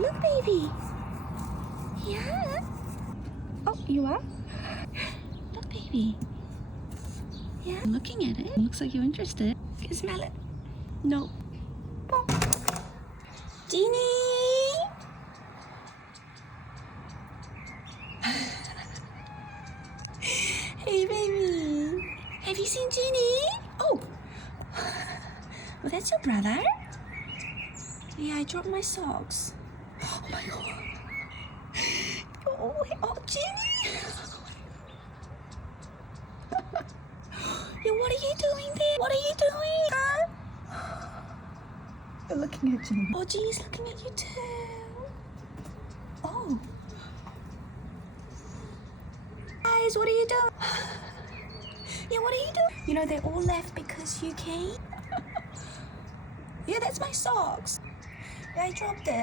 Look, baby. Yeah. Oh, you are? Look, baby. Yeah. I'm looking at it. Looks like you're interested. Can you smell it? No. Oh. Genie! Hey, baby. Have you seen Genie? Oh. Well, that's your brother. Yeah, I dropped my socks. Oh my god. Oh, Genie. Yeah, what are you doing there? What are you doing? Huh? You're looking at Genie. Oh, Genie's looking at you too. Oh. Guys, what are you doing? Yeah, what are you doing? You know, they all left because you came. Yeah, that's my socks. Yeah, I dropped it.